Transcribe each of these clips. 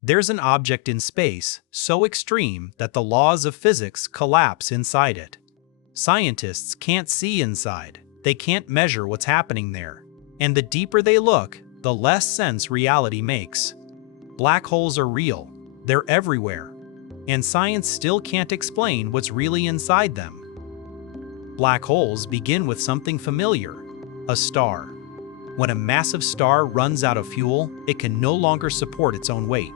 There's an object in space so extreme that the laws of physics collapse inside it. Scientists can't see inside. They can't measure what's happening there. And the deeper they look, the less sense reality makes. Black holes are real. They're everywhere. And science still can't explain what's really inside them. Black holes begin with something familiar: a star. When a massive star runs out of fuel, it can no longer support its own weight.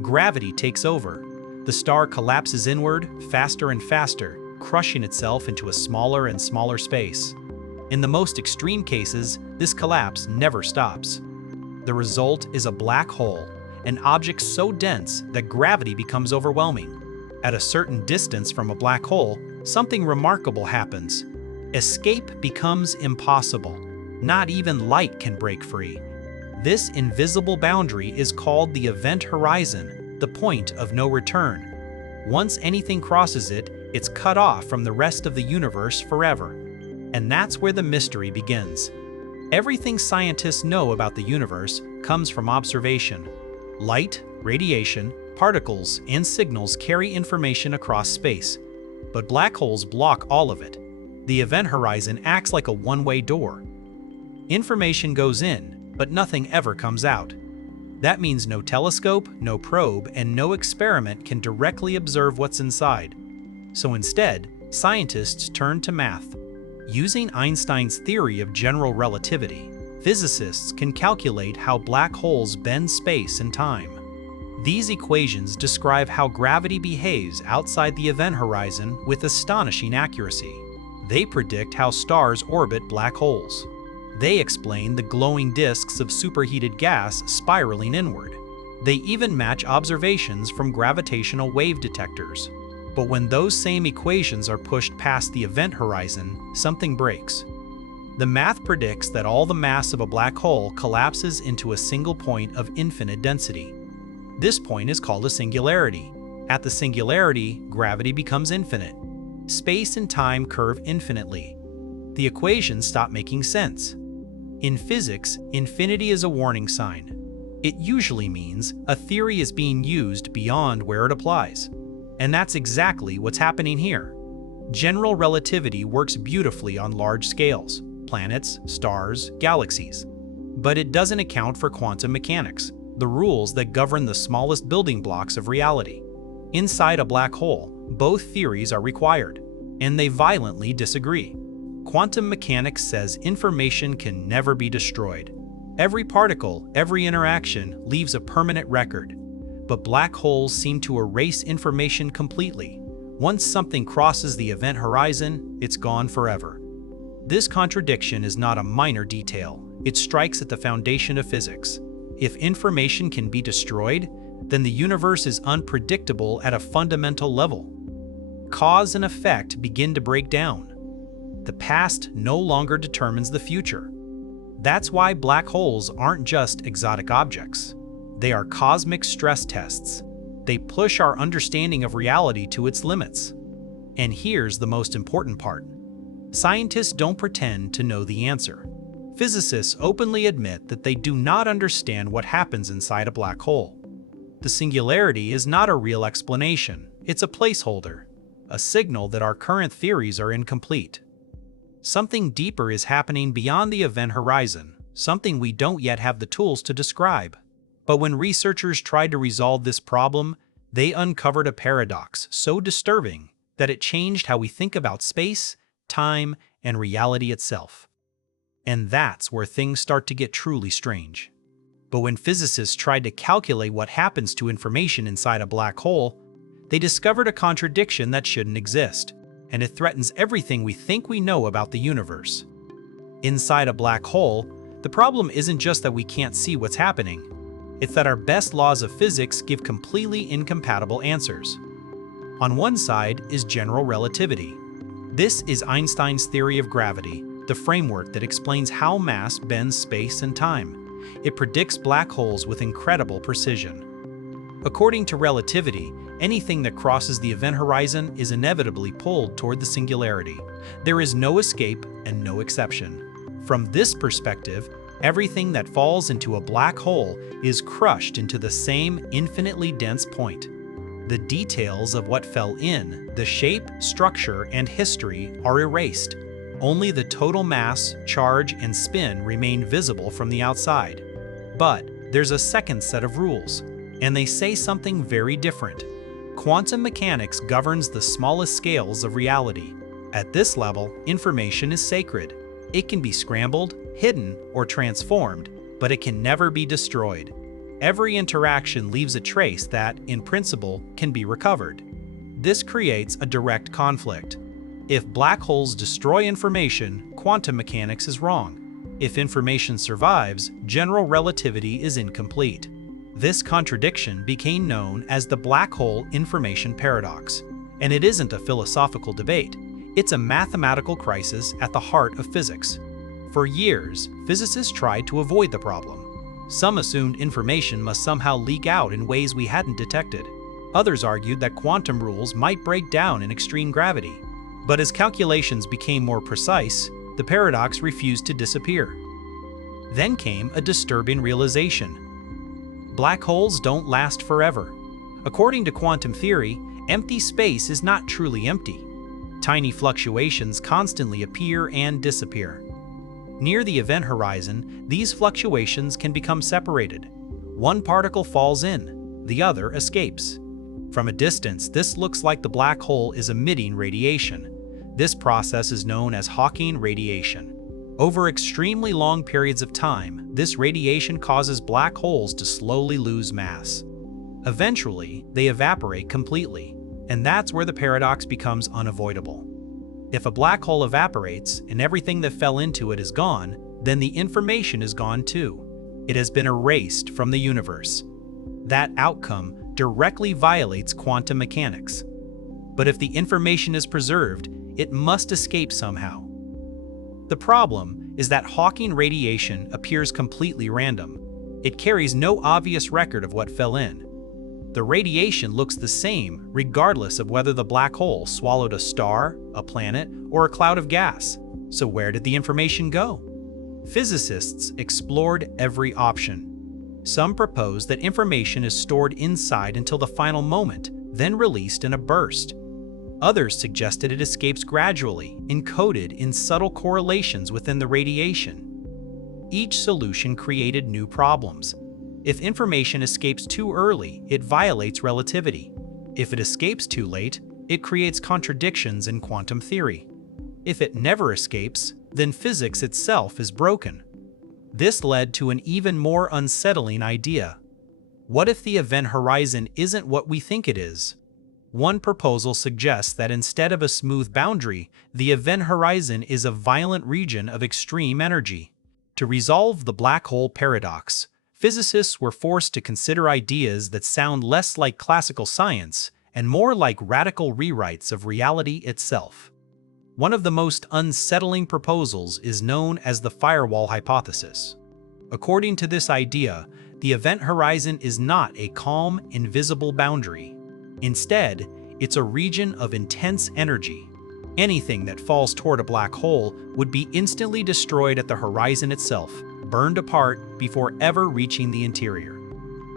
Gravity takes over. The star collapses inward, faster and faster, crushing itself into a smaller and smaller space. In the most extreme cases, this collapse never stops. The result is a black hole, an object so dense that gravity becomes overwhelming. At a certain distance from a black hole, something remarkable happens. Escape becomes impossible. Not even light can break free. This invisible boundary is called the event horizon, the point of no return. Once anything crosses it, it's cut off from the rest of the universe forever. And that's where the mystery begins. Everything scientists know about the universe comes from observation. Light, radiation, particles, and signals carry information across space. But black holes block all of it. The event horizon acts like a one-way door. Information goes in, but nothing ever comes out. That means no telescope, no probe, and no experiment can directly observe what's inside. So instead, scientists turn to math. Using Einstein's theory of general relativity, physicists can calculate how black holes bend space and time. These equations describe how gravity behaves outside the event horizon with astonishing accuracy. They predict how stars orbit black holes. They explain the glowing disks of superheated gas spiraling inward. They even match observations from gravitational wave detectors. But when those same equations are pushed past the event horizon, something breaks. The math predicts that all the mass of a black hole collapses into a single point of infinite density. This point is called a singularity. At the singularity, gravity becomes infinite. Space and time curve infinitely. The equations stop making sense. In physics, infinity is a warning sign. It usually means a theory is being used beyond where it applies. And that's exactly what's happening here. General relativity works beautifully on large scales: planets, stars, galaxies. But it doesn't account for quantum mechanics, the rules that govern the smallest building blocks of reality. Inside a black hole, both theories are required, and they violently disagree. Quantum mechanics says information can never be destroyed. Every particle, every interaction leaves a permanent record. But black holes seem to erase information completely. Once something crosses the event horizon, it's gone forever. This contradiction is not a minor detail. It strikes at the foundation of physics. If information can be destroyed, then the universe is unpredictable at a fundamental level. Cause and effect begin to break down. The past no longer determines the future. That's why black holes aren't just exotic objects. They are cosmic stress tests. They push our understanding of reality to its limits. And here's the most important part. Scientists don't pretend to know the answer. Physicists openly admit that they do not understand what happens inside a black hole. The singularity is not a real explanation. It's a placeholder, a signal that our current theories are incomplete. Something deeper is happening beyond the event horizon, something we don't yet have the tools to describe. But when researchers tried to resolve this problem, they uncovered a paradox so disturbing that it changed how we think about space, time, and reality itself. And that's where things start to get truly strange. But when physicists tried to calculate what happens to information inside a black hole, they discovered a contradiction that shouldn't exist, and it threatens everything we think we know about the universe. Inside a black hole, the problem isn't just that we can't see what's happening. It's that our best laws of physics give completely incompatible answers. On one side is general relativity. This is Einstein's theory of gravity, the framework that explains how mass bends space and time. It predicts black holes with incredible precision. According to relativity, anything that crosses the event horizon is inevitably pulled toward the singularity. There is no escape and no exception. From this perspective, Everything that falls into a black hole is crushed into the same infinitely dense point. The details of what fell in, the shape, structure, and history are erased. Only the total mass, charge, and spin remain visible from the outside. But there's a second set of rules, and they say something very different. Quantum mechanics governs the smallest scales of reality. At this level, information is sacred. It can be scrambled, hidden, or transformed, but it can never be destroyed. Every interaction leaves a trace that, in principle, can be recovered. This creates a direct conflict. If black holes destroy information, quantum mechanics is wrong. If information survives, general relativity is incomplete. This contradiction became known as the black hole information paradox. And it isn't a philosophical debate. It's a mathematical crisis at the heart of physics. For years, physicists tried to avoid the problem. Some assumed information must somehow leak out in ways we hadn't detected. Others argued that quantum rules might break down in extreme gravity. But as calculations became more precise, the paradox refused to disappear. Then came a disturbing realization. Black holes don't last forever. According to quantum theory, empty space is not truly empty. Tiny fluctuations constantly appear and disappear. Near the event horizon, these fluctuations can become separated. One particle falls in, the other escapes. From a distance, this looks like the black hole is emitting radiation. This process is known as Hawking radiation. Over extremely long periods of time, this radiation causes black holes to slowly lose mass. Eventually, they evaporate completely, and that's where the paradox becomes unavoidable. If a black hole evaporates and everything that fell into it is gone, then the information is gone too. It has been erased from the universe. That outcome directly violates quantum mechanics. But if the information is preserved, it must escape somehow. The problem is that Hawking radiation appears completely random. It carries no obvious record of what fell in. The radiation looks the same regardless of whether the black hole swallowed a star, a planet, or a cloud of gas. So where did the information go? Physicists explored every option. Some proposed that information is stored inside until the final moment, then released in a burst. Others suggested it escapes gradually, encoded in subtle correlations within the radiation. Each solution created new problems. If information escapes too early, it violates relativity. If it escapes too late, it creates contradictions in quantum theory. If it never escapes, then physics itself is broken. This led to an even more unsettling idea. What if the event horizon isn't what we think it is? One proposal suggests that instead of a smooth boundary, the event horizon is a violent region of extreme energy. To resolve the black hole paradox, physicists were forced to consider ideas that sound less like classical science and more like radical rewrites of reality itself. One of the most unsettling proposals is known as the firewall hypothesis. According to this idea, the event horizon is not a calm, invisible boundary. Instead, it's a region of intense energy. Anything that falls toward a black hole would be instantly destroyed at the horizon itself, burned apart before ever reaching the interior.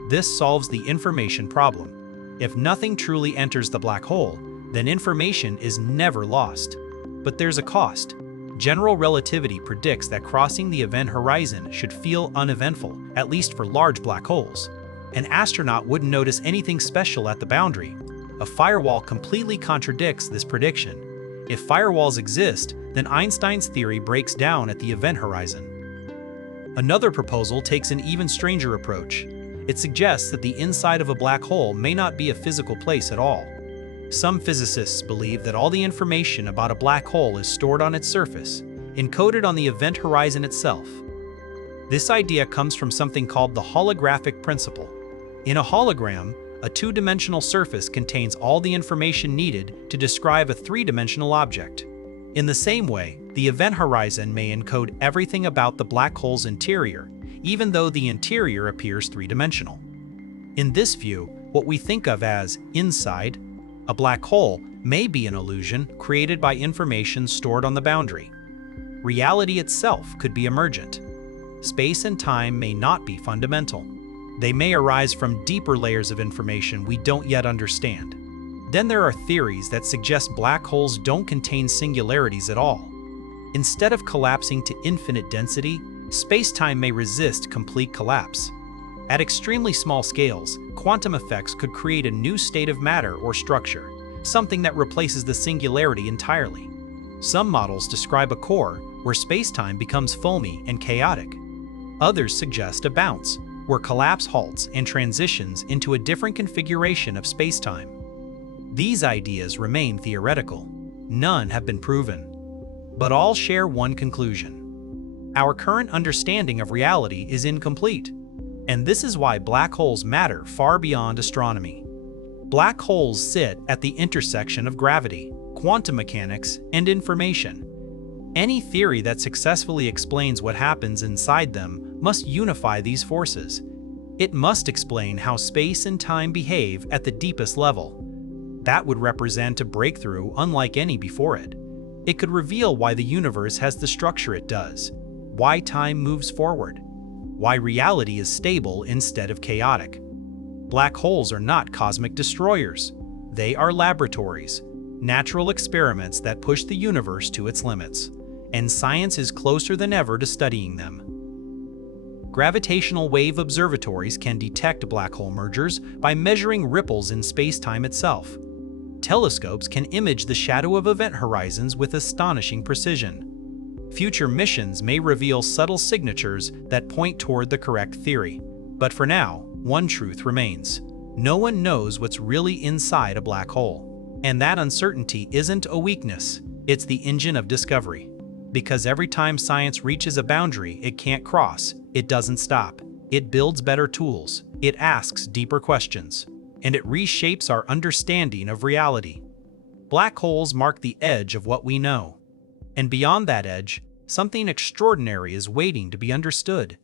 This solves the information problem. If nothing truly enters the black hole, then information is never lost. But there's a cost. General relativity predicts that crossing the event horizon should feel uneventful, at least for large black holes. An astronaut wouldn't notice anything special at the boundary. A firewall completely contradicts this prediction. If firewalls exist, then Einstein's theory breaks down at the event horizon. Another proposal takes an even stranger approach. It suggests that the inside of a black hole may not be a physical place at all. Some physicists believe that all the information about a black hole is stored on its surface, encoded on the event horizon itself. This idea comes from something called the holographic principle. In a hologram, a two-dimensional surface contains all the information needed to describe a three-dimensional object. In the same way, the event horizon may encode everything about the black hole's interior, even though the interior appears three-dimensional. In this view, what we think of as inside a black hole may be an illusion created by information stored on the boundary. Reality itself could be emergent. space and time may not be fundamental. They may arise from deeper layers of information we don't yet understand. Then there are theories that suggest black holes don't contain singularities at all. Instead of collapsing to infinite density, space-time may resist complete collapse. At extremely small scales, quantum effects could create a new state of matter or structure, something that replaces the singularity entirely. Some models describe a core where space-time becomes foamy and chaotic. Others suggest a bounce, where collapse halts and transitions into a different configuration of space-time. These ideas remain theoretical. None have been proven. But all share one conclusion. Our current understanding of reality is incomplete. And this is why black holes matter far beyond astronomy. Black holes sit at the intersection of gravity, quantum mechanics, and information. Any theory that successfully explains what happens inside them must unify these forces. It must explain how space and time behave at the deepest level. That would represent a breakthrough unlike any before it. It could reveal why the universe has the structure it does, why time moves forward, why reality is stable instead of chaotic. Black holes are not cosmic destroyers. They are laboratories, natural experiments that push the universe to its limits, and science is closer than ever to studying them. Gravitational wave observatories can detect black hole mergers by measuring ripples in space-time itself. Telescopes can image the shadow of event horizons with astonishing precision. Future missions may reveal subtle signatures that point toward the correct theory. But for now, one truth remains. No one knows what's really inside a black hole. And that uncertainty isn't a weakness, it's the engine of discovery. Because every time science reaches a boundary it can't cross, it doesn't stop. It builds better tools, it asks deeper questions, and it reshapes our understanding of reality. Black holes mark the edge of what we know. And beyond that edge, something extraordinary is waiting to be understood.